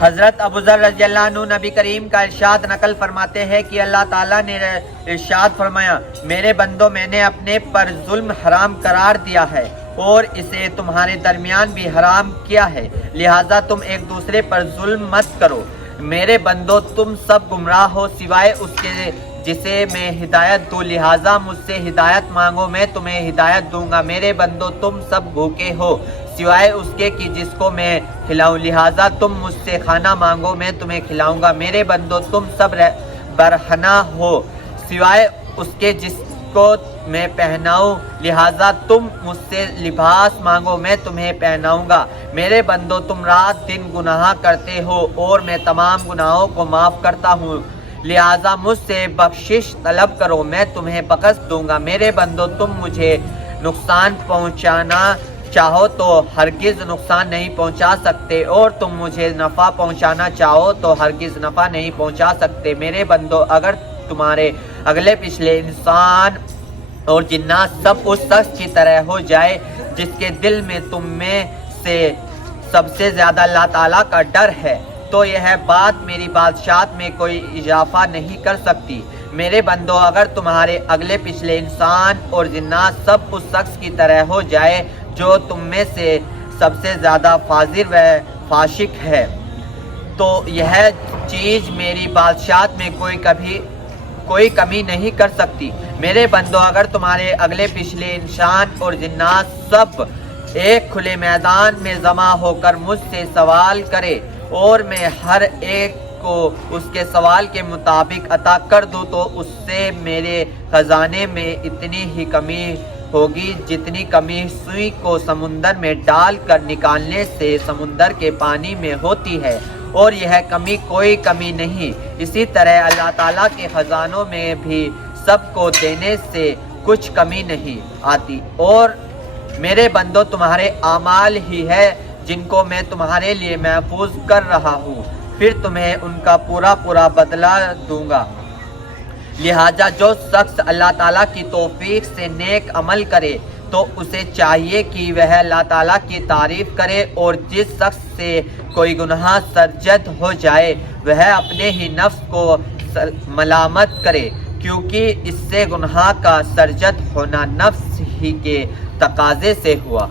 حضرت ابو ذر رضی اللہ عنہ نبی کریم کا ارشاد نقل فرماتے ہیں کہ اللہ تعالیٰ نے ارشاد فرمایا، میرے بندو میں نے اپنے پر ظلم حرام قرار دیا ہے اور اسے تمہارے درمیان بھی حرام کیا ہے، لہٰذا تم ایک دوسرے پر ظلم مت کرو۔ میرے بندو تم سب گمراہ ہو سوائے اس کے جسے میں ہدایت دوں، لہٰذا مجھ سے ہدایت مانگو میں تمہیں ہدایت دوں گا۔ میرے بندو تم سب بھوکے ہو سوائے اس کے کہ جس کو میں کھلاؤں، لہٰذا تم مجھ سے کھانا مانگو میں تمہیں کھلاؤں گا۔ میرے بندو تم سب برہنہ ہو سوائے اس کے جس کو میں پہناؤں، لہٰذا تم مجھ سے لباس مانگو میں تمہیں پہناؤں گا۔ میرے بندو تم رات دن گناہ کرتے ہو اور میں تمام گناہوں کو معاف کرتا ہوں، لہٰذا مجھ سے بخشش طلب کرو میں تمہیں بخش دوں گا۔ میرے بندو تم مجھے نقصان پہنچانا چاہو تو ہرگز نقصان نہیں پہنچا سکتے، اور تم مجھے نفع پہنچانا چاہو تو ہرگز نفع نہیں پہنچا سکتے۔ میرے بندو اگر تمہارے اگلے پچھلے انسان اور جنات سب اس شخص کی طرح ہو جائے جس کے دل میں تم میں سے سب سے زیادہ اللہ تعالیٰ کا ڈر ہے، تو یہ بات میری بادشاہت میں کوئی اضافہ نہیں کر سکتی۔ میرے بندو اگر تمہارے اگلے پچھلے انسان اور جنات سب اس شخص کی طرح ہو جائے جو تم میں سے سب سے زیادہ فاضل و فاسق ہے، تو یہ چیز میری بادشاہت میں کوئی کمی نہیں کر سکتی۔ میرے بندو اگر تمہارے اگلے پچھلے انسان اور جنات سب ایک کھلے میدان میں جمع ہو کر مجھ سے سوال کرے اور میں ہر ایک کو اس کے سوال کے مطابق عطا کر دوں، تو اس سے میرے خزانے میں اتنی ہی کمی ہوگی جتنی کمی سوئی کو سمندر میں ڈال کر نکالنے سے سمندر کے پانی میں ہوتی ہے، اور یہ کمی کوئی کمی نہیں۔ اسی طرح اللہ تعالیٰ کے خزانوں میں بھی سب کو دینے سے کچھ کمی نہیں آتی، اور میرے بندو تمہارے اعمال ہی ہے جن کو میں تمہارے لیے محفوظ کر رہا ہوں، پھر تمہیں ان کا پورا بدلہ دوں گا۔ لہٰذا جو شخص اللہ تعالیٰ کی توفیق سے نیک عمل کرے تو اسے چاہیے کہ وہ اللہ تعالیٰ کی تعریف کرے، اور جس شخص سے کوئی گناہ سرزد ہو جائے وہ اپنے ہی نفس کو ملامت کرے، کیونکہ اس سے گناہ کا سرزد ہونا نفس ہی کے تقاضے سے ہوا۔